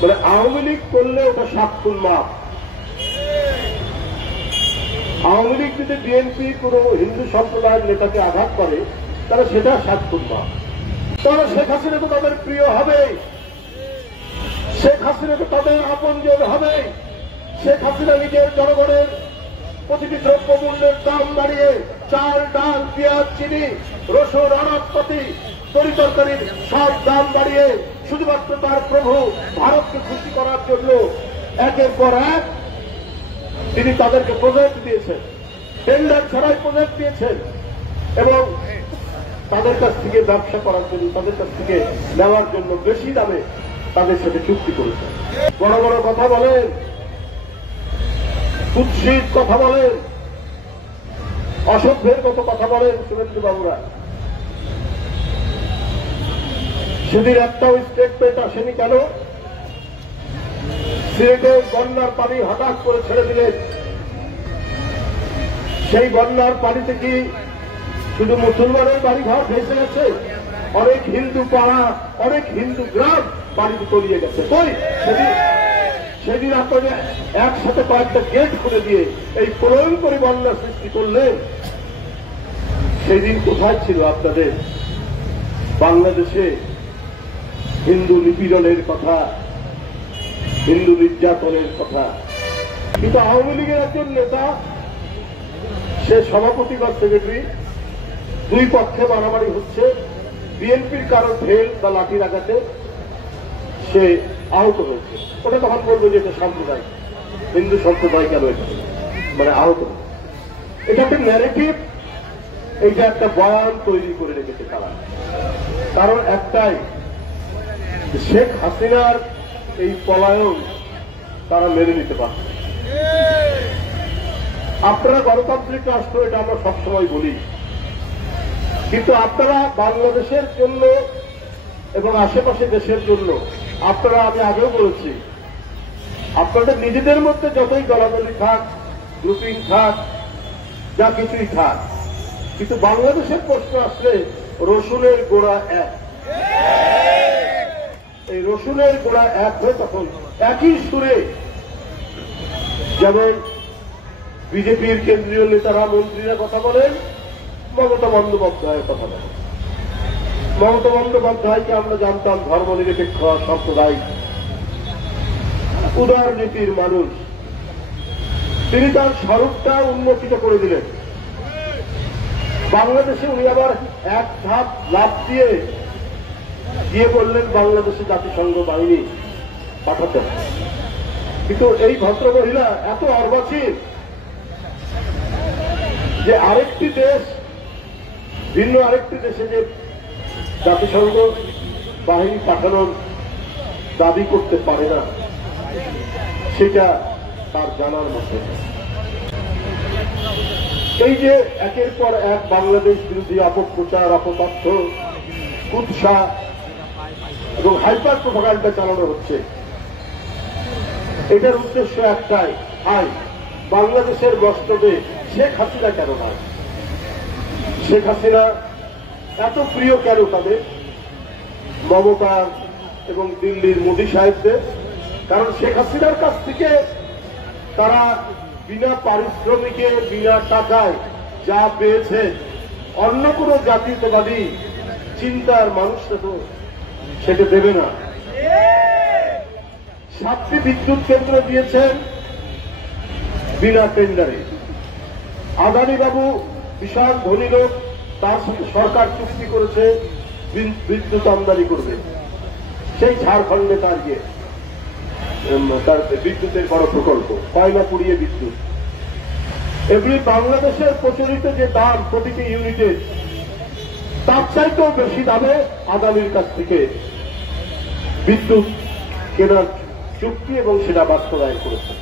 মানে আওয়ামী লীগ করলে ওটা 7 খুন মাপ। আওয়ামী লীগ যদি বিএনপি কোন হিন্দু সম্প্রদায়ের নেতাকে আঘাত করে তাহলে সেটা 7 খুন মাপ। তাহলে শেখ হাসিনা তো তাদের প্রিয় হবে, শেখ হাসিনা তো তাদের আপনজন হবে। শেখ হাসিনা নিজের জনগণের প্রতিটি দ্রব্যমূল্যের দাম বাড়িয়ে চাল, ডাল, পেঁয়াজ, চিনি, রসুন, আনাজপাতি, তরিতরকারির সব দাম বাড়িয়ে শুধুমাত্র তার প্রভু ভারতকে খুশি করার জন্য একের পর এক তিনি তাদেরকে প্রজেক্ট দিয়েছেন, টেন্ডার ছাড়াই প্রজেক্ট দিয়েছেন এবং তাদের কাছ থেকে ব্যবসা করার জন্য, তাদের কাছ থেকে নেওয়ার জন্য বেশি দামে তাদের সাথে চুক্তি করেছেন। বড় বড় কথা বলেন, কুৎসিত কথা বলেন, অসভ্যের মতো কথা বলেন শুভেন্দু বাবুরা। সেদিন একটাও স্টেটমেন্ট আসেনি কেন? সিলেটে বন্যার পানি হঠাৎ করে ছেড়ে দিলেন। সেই বন্যার পানিতে কি শুধু মুসলমানের বাড়িঘর ভেসে গেছে? অনেক হিন্দু পাড়া, অনেক হিন্দু গ্রাম বাড়িতে তলিয়ে গেছে। কই সেদিন আপনারা একসাথে কয়েকটা গেট খুলে দিয়ে এই প্রলয়ঙ্করী বন্যা সৃষ্টি করলেন। সেদিন কোথায় ছিল আপনাদের বাংলাদেশে হিন্দু নিপীড়নের কথা, হিন্দু নির্যাতনের কথা? কিন্তু আওয়ামী লীগের একজন নেতা, সে সভাপতি বা সেক্রেটারি, দুই পক্ষে মারামারি হচ্ছে, বিএনপির কারো ঢেল বা লাঠির আঘাতে সে আহত হয়েছে। ওটা তখন বলবো যে এটা সাম্প্রদায়িক, হিন্দু সম্প্রদায় কেন এটা মানে আহত। এটা একটা ন্যারেটিভ, এইটা একটা বয়ান তৈরি করে রেখেছে তারা। কারণ একটাই, শেখ হাসিনার এই পলায়ন তারা মেনে নিতে পারছে। আপনারা গণতান্ত্রিক রাষ্ট্র, এটা আমরা সবসময় বলি, কিন্তু আপনারা বাংলাদেশের জন্য এবং আশেপাশে দেশের জন্য আপনারা, আমি আগেও বলেছি, আপনাদের নিজেদের মধ্যে যতই দলাদলি থাক, গ্রুপিং থাক, যা কিছুই থাক, কিন্তু বাংলাদেশের প্রশ্ন আসলে রসুনের গোড়া এক। এই রসুনের গোড়া এক হয়ে তখন একই সুরে, যেমন বিজেপির কেন্দ্রীয় নেতারা, মন্ত্রীরা কথা বলেন, মমতা বন্দ্যোপাধ্যায়ের কথা বলেন। মমতা বন্দ্যোপাধ্যায়কে আমরা জানতাম ধর্মনিরপেক্ষ, সাম্প্রদায়িক, উদারনীতির মানুষ। তিনি তার স্বরূপটা উন্মোচিত করে দিলেন। বাংলাদেশে উনি আবার এক ধাপ লাফ দিয়ে গিয়ে বললেন বাংলাদেশে জাতিসংঘ বাহিনী পাঠাতে। কিন্তু এই ভদ্রমহিলা এত অর্বাচীন যে আরেকটি দেশ, ভিন্ন আরেকটি দেশে যে জাতিসংঘ বাহিনী পাঠানোর দাবি করতে পারে না, সেটা তার জানার মধ্যে। এই যে একের পর এক বাংলাদেশ বিরোধী অপপ্রচার, অপতথ্য, কুৎসা এবং হাইপার প্রোপাগান্ডা চালানো হচ্ছে, এটার উদ্দেশ্য একটাই, বাংলাদেশের গস্তবে শেখ হাসিনা কেন না? শেখ হাসিনা এত প্রিয় কেন তাদের মমতার এবং দিল্লির মোদী সাহেবদের? কারণ শেখ হাসিনার কাছ থেকে তারা বিনা পারিশ্রমিকে, বিনা টাকায় যা পেয়েছে, অন্য কোন জাতীয়তাবাদী চিন্তার মানুষটা তো সেটা দেবে না। 7টি বিদ্যুৎ কেন্দ্র দিয়েছেন বিনা টেন্ডারে। আদানি বাবু বিশাল ধনী লোক, তার সাথে সরকার চুক্তি করেছে বিদ্যুৎ আমদানি করবে। সেই ঝাড়খণ্ডে তার বিদ্যুতের বড় প্রকল্প, কয়লা পুড়িয়ে বিদ্যুৎ। এমনি বাংলাদেশের প্রচলিত যে দাম প্রতিটি ইউনিটের, তার চাইতেও বেশি দামে আদানির কাছ থেকে বিদ্যুৎ কেনার চুক্তি এবং সেটা বাস্তবায়ন করেছে।